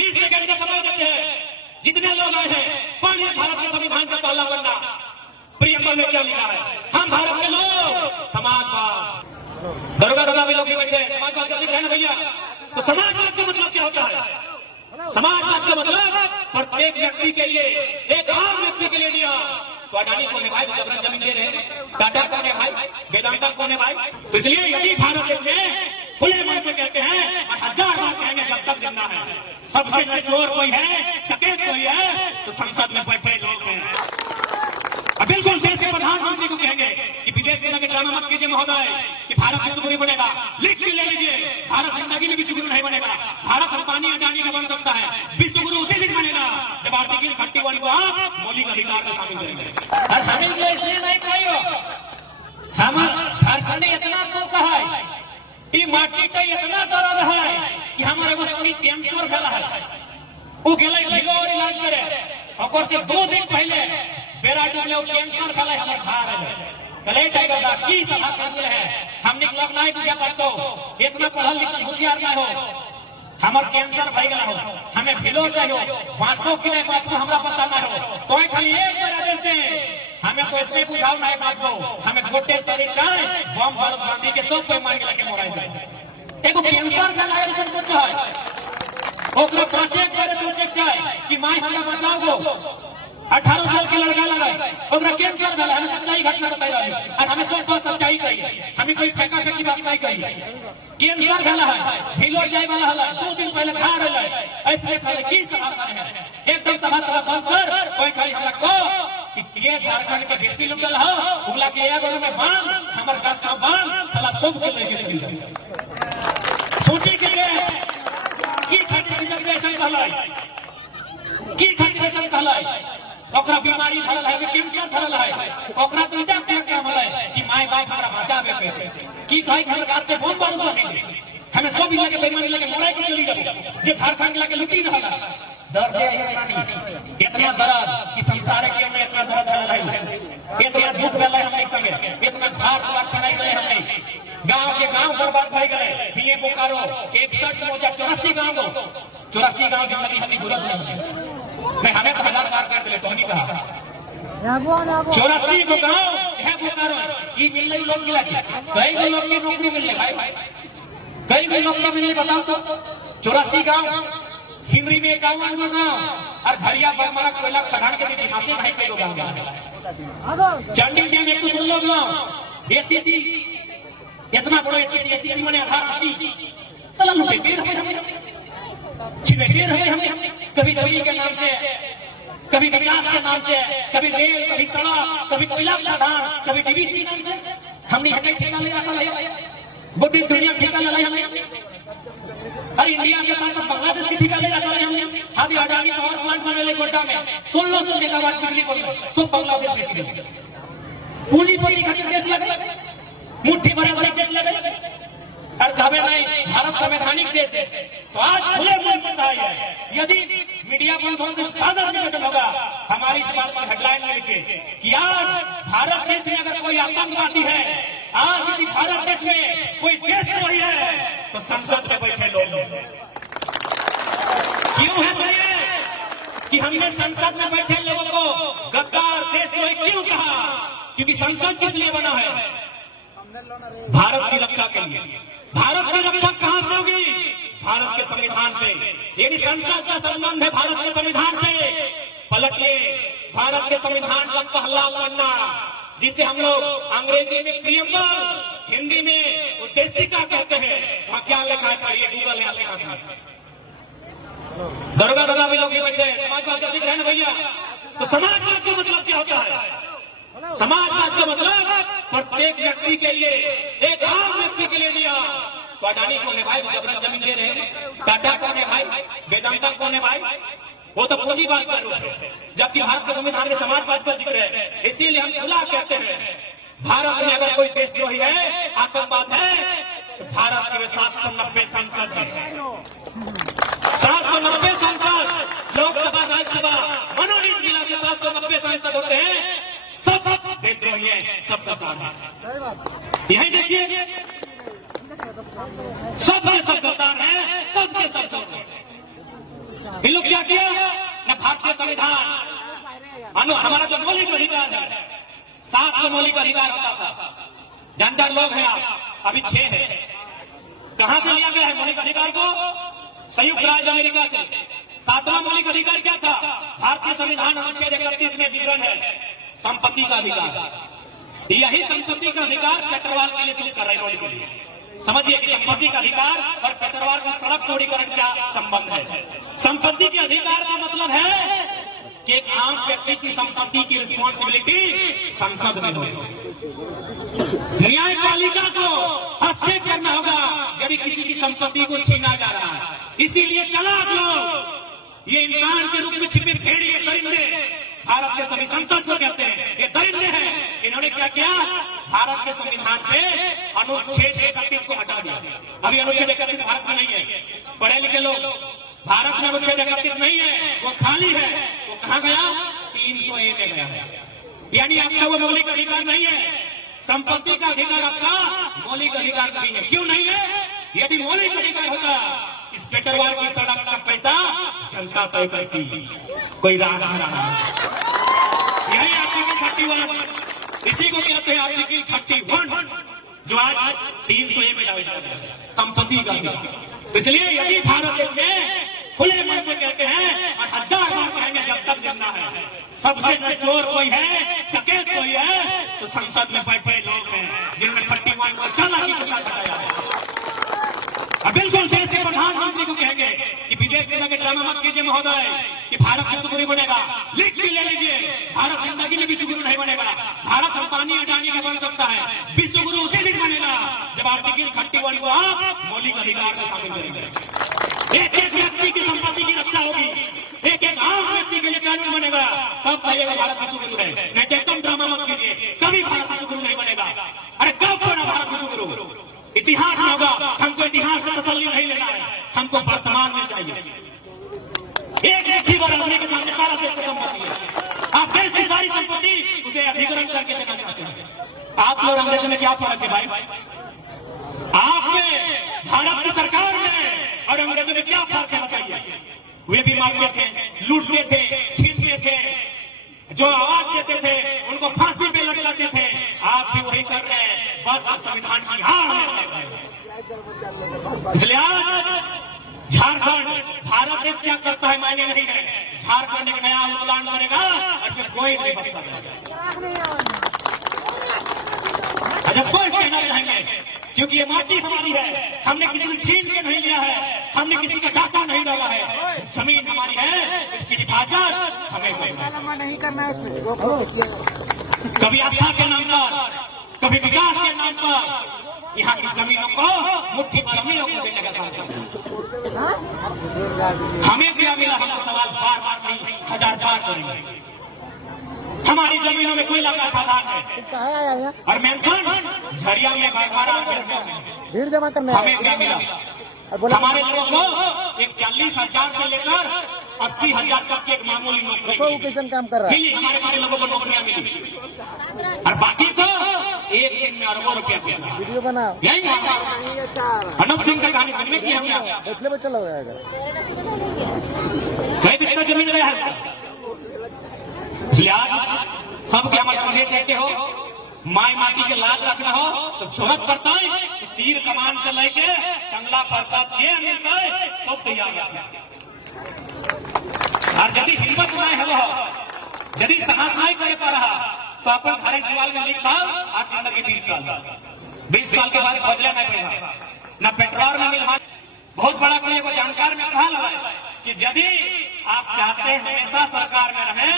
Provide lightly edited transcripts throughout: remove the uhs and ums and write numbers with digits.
30 second का समय देते हैं। जितने लोग आए हैं पढ़िए भारत के संविधान का पहला पन्ना, प्रियम्बल में क्या लिखा है। हम भारत के लोग समाजवाद, दरोगा दरोगा भी लोग बैठे हैं, समाजवाद का जिक्र है ना भैया। तो समाजवाद का मतलब क्या होता है? समाजवाद का मतलब प्रत्येक व्यक्ति के लिए, एक आम व्यक्ति के लिए दिया। तो अडानी कौन है भाई? जबरन जमीन दे रहे हैं। टाटा कौन है भाई? वेदांता कौन है भाई? तो इसलिए यदि भारत देश में खुले मन से कहते हैं और 1000 बार कहेंगे जब तक जिंदा है, सबसे न चोर कोई है, डकैत कोई है, तो संसद में बैठे लोग हैं। बिल्कुल देश के प्रधानमंत्री को कहेंगे कि विदेश में ड्रामा मत कीजिए महोदय कि भारत विश्वगुरु बनेगा। लिख के ले लीजिए, भारत जिंदगी में विश्वगुरु नहीं बनेगा। भारत अंबानी अडानी का बन सकता है, विश्वगुरु उसी दिन बनेगा जब आर्टिकल 31 को आप मौलिक अधिकार में शामिल करेंगे। और हमें ये इसलिए नहीं कहियो, हमारा झारखंड इतना तो कहा है कि माटी का इतना दर्द है कि हमारे वो सभी कैंसर फैला है। वो गेले भिगो और इलाज करे, और से 2 दिन पहले बेराटू में कैंसर फैला हमारे भारत कले टाइगर दा की सभा करते हैं। हमने लोग नहीं पूछा करतो, इतना पढ़ल लिखल होशियार ना हो, हमार कैंसर भई गला हो, हमें भिलो चाहिए, बाँचबो कि नहीं बाँचबो हमरा पता ना हो। तो खाली एक बार आदेश दे, हमें तो इसमें बुझाओ नहीं बाँचबो, हमें गोटे शरीर का बम भारत गांधी के सब कोई मान के लगे मोराई दे। एगो कैंसर फैला है ऐसा सोच है, ओकरा बचे करे सोचे चाहे कि माई हमरा बचाओ। 18 साल के लड़का लगा, ओकरा कैंसर भला, हमें सच्चाई घटना बताई रही और हमें सब बात सच्चाई कही, हमें कोई फेंका फेंकी बात नहीं कही। कैंसर भला है, भिलो जाए वाला है, 2 दिन पहले भाड़ है, ऐसे साले की सभा है एकदम सभा तक बंद कर। कोई खाली हमरा को कि ये झारखंड के बेसी लुटल हो, उगला के एगो में बांध, हमर गांव का बांध साला सब के लेके चल जाए। सोची के की खातिर जब ऐसा कहलाई, की खातिर ऐसा कहलाई, ओकरा बीमारी धरल है, कैंसर धरल है, ओकरा तो इतना प्यार के हमला है कि माय बाप हमरा बचावे कैसे की कहे हमर गात के बम बारूद नहीं, हमें सब लगे बेईमानी लगे मोराई के चली गई जे झारखंड लगे लुटी रहला। दर्द है इतना दर्द कि संसार के में इतना दर्द है, इतना दुख रहला हमने संगे, इतना भार लक्षण है हमने गांव के गांव बर्बाद भई गए। दिल्ली बोकारो 61 मोजा 84 गांव 84 गांव जिंदगी हमने गुजर नहीं, हमें तो 1000 बार कर दिले तो नहीं कहा 84 को गांव है बोकारो की मिल रही लोग मिला कई लोग की नौकरी मिल रही भाई, कई लोग की मिल रही बताओ तो। 84 गांव सिमरी में 51 गांव और झरिया बरमरा कोयला खदान के भी हासिल है कई गांव, चंडी डैम 116 गांव, एचसीसी इतना बड़ा एचसीसी माने आधार चलो लुटे देर हमें कभी दलिया के नाम से, कभी विकास के नाम से, कभी रेल, कभी सड़क, कभी कोयला खदान, कभी डीवीसी नाम से हमने हटे ठेका ले रखा है, गोटी दुनिया ठेका ले हमने, अरे इंडिया के साथ बांग्लादेश की ठेका ले रखा है हमने। अभी अडानी पावर प्लांट बने गोड्डा में 1600 मेगावाट बिजली बोल सब बांग्लादेश बेच गए। पूंजीपति खातिर देश लगे, मुट्ठी बड़े बड़े देश लगे और कहे नहीं भारत संवैधानिक देश है। तो आज खुले मन से कहा है, यदि मीडिया बंधुओं से सादर निवेदन होगा हमारी इस बात पर हेडलाइन में लिखे कि आज भारत देश में अगर कोई आतंकवादी है, आज यदि भारत देश में कोई देशद्रोही है तो संसद में बैठे लोग क्यों है सही कि हमने संसद में बैठे लोगों को गद्दार देशद्रोही क्यों कहा? क्योंकि संसद किस लिए बना है? भारत की रक्षा के लिए। भारत की रक्षा कहां से होगी? भारत के संविधान से। यदि संसद का संबंध है भारत के संविधान से, पलटिए भारत के संविधान का पहला पन्ना जिसे हम लोग अंग्रेजी में प्रियम्बल, हिंदी में उद्देशिका कहते हैं, वहां क्या लिखा है पढ़िए, गूगल है लिखा है। दरोगा दरोगा भी लोग बैठे हैं, समाजवाद का जिक्र है ना भैया। तो समाजवाद का मतलब क्या होता है? समाजवाद का मतलब प्रत्येक व्यक्ति के लिए, एक आम व्यक्ति के लिए दिया। तो अडानी कौन है भाई? जबरन जमीन दे रहे हैं। टाटा कौन है भाई? वेदांता कौन है भाई? वो तो पूंजीवाद का रूप है, जबकि भारत के संविधान में समाजवाद का जिक्र है। इसीलिए हम खुला कहते हैं, भारत में अगर कोई देशद्रोही है, आतंकवाद है, तो भारत के 790 संसद है, 790 संसद, लोकसभा राज्यसभा मनोनीत जिला के 790 सांसद होते हैं, सब देशद्रोही है, सब गद्दार है। यही देखिए सबके सब गद्दार है, सबके सब इन लोग क्या किया न भारतीय संविधान मानो हमारा जो मौलिक अधिकार है 7 मौलिक अधिकार होता था, जनता लोग हैं आप अभी 6 है। कहां से लिया गया है मौलिक अधिकार को? संयुक्त राज्य अमेरिका से। 7वां मौलिक अधिकार क्या था? भारतीय संविधान अनुच्छेद 31 में विवरण है संपत्ति का अधिकार। यही संपत्ति का अधिकार पेट्रोल के लिए शुरू कर रहे हैं के लिए। समझिए कि संपत्ति का अधिकार और पेट्रोल का सड़क चौड़ीकरण क्या संबंध है। संपत्ति के अधिकार का मतलब है कि एक आम व्यक्ति की संपत्ति की रिस्पॉन्सिबिलिटी संसद में हो। न्यायपालिका को हस्तक्षेप करना होगा यदि किसी की संपत्ति को छीना जा रहा है। इसीलिए चालाक लोग ये इंसान के रूप में छिपे भेड़िए दरिंदे भारत के सभी संसद को कहते हैं ये दरिंदे हैं। इन्होंने क्या किया? भारत के संविधान से अनुच्छेद 31 को हटा दिया। अभी अनुच्छेद 31 भारत में नहीं है। पढ़े लिखे लोग, भारत में अनुच्छेद 31 नहीं है, वो खाली है। वो कहां गया? 300A में गया है। यानी आपका वो मौलिक अधिकार नहीं है। संपत्ति का अधिकार आपका मौलिक अधिकार नहीं है। क्यों नहीं है? यदि मौलिक अधिकार होता इस पेट्रोल की सड़क का पैसा जनता तय करती, कोई राज यही आर्टिकल 31, इसी को कहते हैं आर्टिकल 31 जो आज 300A में डाला गया संपत्ति का अधिकार। इसलिए यदि भारत इसमें खुले मन से कहते हैं और 1000 बार कहेंगे जब तक जमना है, सबसे न चोर कोई है डकैत कोई है तो संसद में बैठे लोग हैं जिन्होंने 31 को चालाकी के साथ बताया है। अब बिल्कुल देश के प्रधानमंत्री को कहेंगे कि विदेश में जाकर ड्रामा मत कीजिए महोदय कि भारत विश्व गुरु बनेगा। लिख के ले लीजिए, भारत जिंदगी में विश्व गुरु नहीं बनेगा। भारत अंबानी अडानी का बन सकता है, विश्व गुरु उसी दिन बनेगा जब आर्टिकल 31 को आप मौलिक अधिकार में शामिल करेंगे। एक एक व्यक्ति की संपत्ति की रक्षा होगी, एक एक आम व्यक्ति के लिए कानून बनेगा, तब कहिएगा भारत विश्व गुरु है। नहीं तो एकदम ड्रामा मत कीजिए, कभी भारत विश्व गुरु नहीं बनेगा। अरे कब बना भारत विश्व गुरु? इतिहास में होगा। हमको इतिहास का तसल्ली नहीं लेना है, हमको वर्तमान में चाहिए। एक व्यक्ति बदलने के सामने सारा देश की संपत्ति है। आप देश की सारी संपत्ति उसे अधिग्रहण करके देना चाहते हैं। आप लोग अंग्रेजों में क्या फर्क है भाई? आपने भारत की सरकार में और अंग्रेजों में क्या फर्क है बताइए? वे भी मारते थे, लूटते थे, छीनते थे, जो आवाज देते थे उनको फांसी पे लटकाते थे। आप भी वही कर रहे हैं, बस आप संविधान की हार में कर रहे हैं। इसलिए आज झारखंड भारत देश क्या करता है मायने नहीं है। झारखंड एक नया प्लान बनेगा, इसमें कोई नहीं बच सकता। अच्छा कोई कहना चाहेंगे क्योंकि ये माटी हमारी है, हमने किसी से छीन के नहीं लिया है, हमने किसी का डाका नहीं डाला है, जमीन हमारी है, इसकी हिफाजत हमें नहीं करना है। इसमें कभी आस्था के नाम पर, कभी विकास के नाम पर यहाँ की जमीनों को मुट्ठी भर अमीरों को देने का काम करता है। हमें क्या मिला? हमको सवाल बार बार नहीं 1000 बार करेंगे। हमारी जमीनों में कोयला का खदान है और मेंशन झरिया में भीड़ जमा करने हमें क्या मिला? हमारे लोगों को एक 40,000 से लेकर 80,000 तक की एक मामूली नौकरी काम कर रहा है। हमारे लोगों को नौकरियां मिली और बाकी तो एक दिन में अरबों रुपया वीडियो बना यही अनूप सिंह का कहानी सुनने की हमने बैठले बैठे लोग कई कितना जमीन रहा है। सबके हमारे संदेश ऐसे हो, माई माटी के लाज रखना हो तो जरूरत पड़ता है तो तीर कमान से लेके कंगला प्रसाद जे मिलता है सब तैयार रखना। और यदि हिम्मत नहीं है वो, यदि साहस नहीं करे पा रहा तो अपन हर एक दीवार में लिखा आज जिंदगी 20 साल के बाद खोजले नहीं पड़ेगा न पेट्रोल में मिल। बहुत बड़ा कोई को जानकार में कहा लगा कि यदि आप चाहते हैं हमेशा सरकार में रहे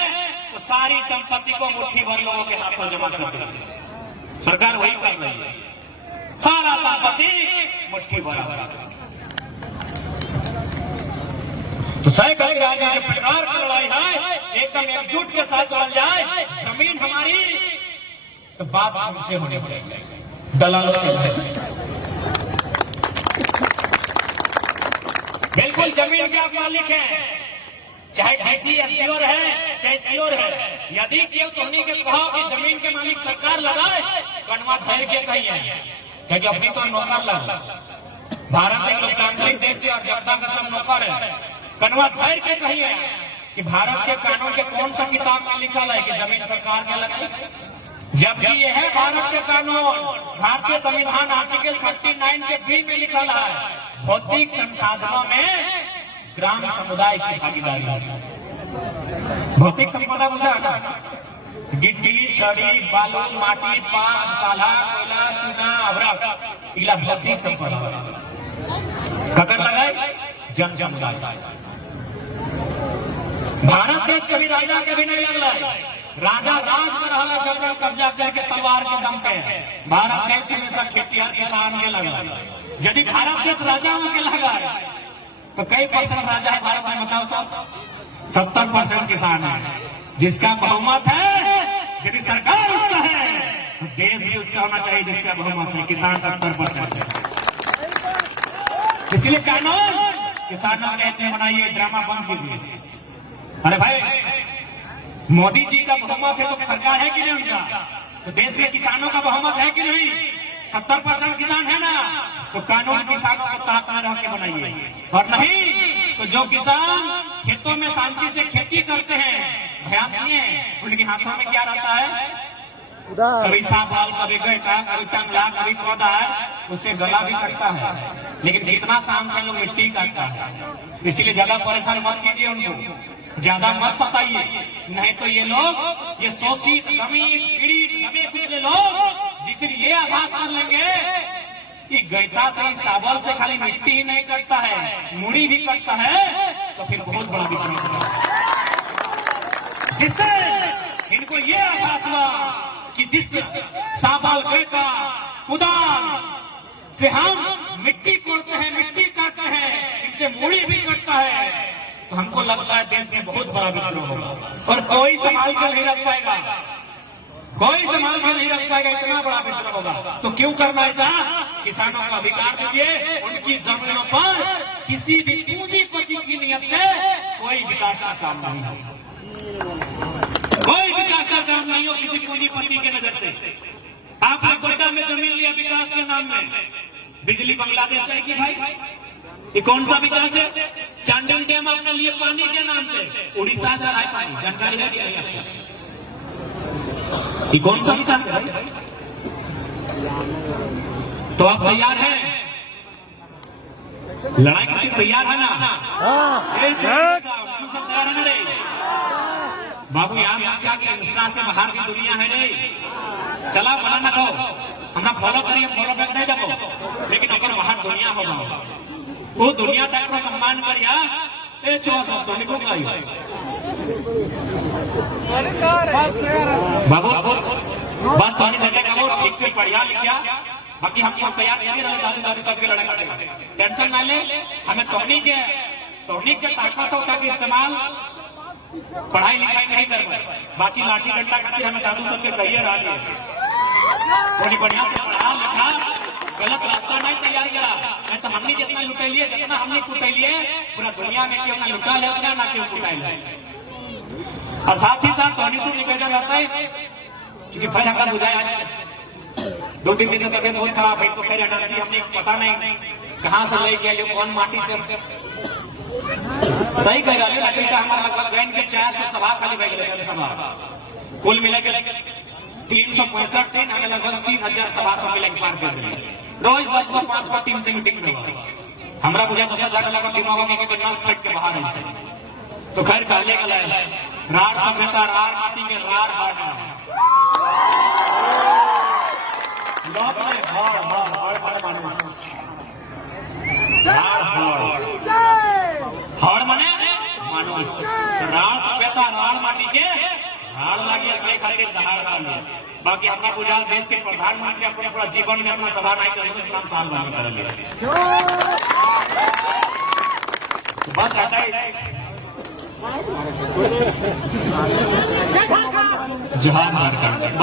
तो सारी संपत्ति को मुट्ठी भर लोगों के हाथों जमा कर दें। सरकार वही कर रही है, सारा संपत्ति मुट्ठी भर। तो सही कहेगा परिवार की लड़ाई है, एकदम एकजुट के साथ चल जाए। जमीन हमारी तो बात हमसे होनी चाहिए, दलालों से। बिल्कुल जमीन के आप मालिक हैं, चाहे डीसी एसडीओर है चाहे सीओर है। यदि क्यों तुमने के कहा कि जमीन के मालिक सरकार लगाए कनवा धैर्य के कही है, क्योंकि अपनी तो नौकर लगा। भारत एक लोकतांत्रिक देश है और जनता का सब नौकर है। कनवा धैर्य के कहिए कि भारत के कानून के कौन सा किताब में लिखा है कि जमीन सरकार के लगे, जबकि यह है भारत के कानून, भारतीय संविधान आर्टिकल 39 के बी में लिखा है भौतिक संसाधनों में ग्राम समुदाय की भागीदारी। भौतिक संपदा बुझा गिट्टी, छड़ी, बालू, माटी, पान, पाला, कोयला, चूना, अवरक, इला भौतिक संपदा ककर लगाए जन समुदाय। भारत देश कभी राजा के भी नहीं लग रहा है, राजा राज कर रहा जबरन कब्जा करके तलवार के दम पे। भारत देश हमेशा खेतिहर किसान के लगा, यदि भारत देश राजाओं के लगा तो कई परसेंट राजा है भारत में बताओ तो 70% किसान है, जिसका बहुमत है यदि सरकार उसका है तो देश भी उसका होना चाहिए जिसका बहुमत है, किसान 70% है। इसलिए कानून किसानों कहते हैं बनाइए, ड्रामा बंद कीजिए। अरे भाई मोदी जी का बहुमत है तो सरकार है कि नहीं उनका, तो देश के किसानों का बहुमत है कि नहीं, 70% किसान है ना, तो कानून किसानों को ताक में रह के बनाइए। और नहीं तो जो किसान खेतों में शांति से खेती करते हैं, ध्यान दिए उनके हाथों में क्या रहता है, कभी सांपाल, कभी गैटा, कभी टंगला, कभी पौधा है, उससे गला भी कटता है, लेकिन इतना शांत है लोग मिट्टी काटता है। इसलिए ज्यादा परेशान मत कीजिए उनको, ज्यादा मत सताइए, नहीं तो ये लोग ये शोषित पीड़ित पिछले लोग जिस दिन ये आभास कर लेंगे कि गैटा से चावल से खाली मिट्टी ही नहीं कटता है, मुड़ी भी कटता है, तो फिर बहुत बड़ा विपरीत है। जिस दिन इनको ये आभास हुआ कि जिस चावल, गैटा, कुदाल से हम मिट्टी कोड़ते हैं, मिट्टी काटते हैं, इनसे मुड़ी भी कटता है, तो हमको लगता है देश में बहुत बड़ा विद्रोह होगा और कोई संभाल कर नहीं रख पाएगा, कोई संभाल कर नहीं रख पाएगा, इतना बड़ा विद्रोह होगा। तो क्यों करना ऐसा, किसानों को अधिकार दीजिए, उनकी जमीनों पर किसी भी पूंजीपति की नियत से कोई विकास का काम नहीं हो, कोई विकास का काम नहीं हो किसी पूंजीपति के नजर से। आपने कोयटा में जमीन लिया विकास के नाम में, बिजली बांग्लादेश से की भाई, ये कौन सा विकास है, चांडल डैम आपने लिए पानी के नाम से, उड़ीसा से आए पानी, जानकारी है क्या आपको, ये कौन सा विकास है भाई? तो आप तैयार हैं, लड़ाई के लिए तैयार है ना? सब तैयार है ना रे बाबू, यहाँ क्या इंस्टा से बाहर की दुनिया है रे, चला बना ना दो, हमारा फॉलो करिए, फॉलो बैक नहीं दो, लेकिन अगर बाहर दुनिया होगा वो दुनिया तक को सम्मान करिया, ए तो निको बाबू बस तो ठीक से पढ़िया लिखिया, बाकी हम तैयार नहीं रहे, दादी दादी सबके लड़ाई करेगा, टेंशन ना ले, हमें तोड़ने के ताकत होता कि इस्तेमाल पढ़ाई लिखाई नहीं कर पाए, बाकी लाठी डंडा खाते हमें दादू सबके कहिए रहा, थोड़ी बढ़िया से पढ़ा लिखा, गलत रास्ता नहीं तैयार करा, नहीं तो हमने जितना लुटैलिए, जितना हमने कुटैलिए, पूरा दुनिया में क्यों ना लुटा ले, उतना ना क्यों कुटाई ले। और साथ ही साथ पानी से निकल जाता है, क्योंकि फिर अगर बुझाया 2-3 दिन से तबियत बहुत खराब है, तो फिर एनर्जी हमने पता नहीं कहाँ से ले गया, कौन माटी से सही कह रहा है, हमारा लगभग गैन के 400 सभा खाली बह गए, सभा कुल मिला के 365 दिन, हमें लगभग 3000 सभा सब मिला के पार कर दिए, रोज बस 5 टीम से मीटिंग में हुआ, हमारा मुझे दूसरा जाकर लगा दिमाग में कि नस पेट के बाहर है, तो खैर कहले का रार सभ्यता, रार माटी के रार हार हर मने मानुष, रार सभ्यता, रार माटी के हार लागिए, सही खातिर दहाड़ डालिए, बाकी अपना पूजा देश के प्रधानमंत्री अपने पूरा जीवन में अपना सभा नहीं करेंगे, इतना साल बंद करेंगे, बस ऐसा ही जहां झारखंड।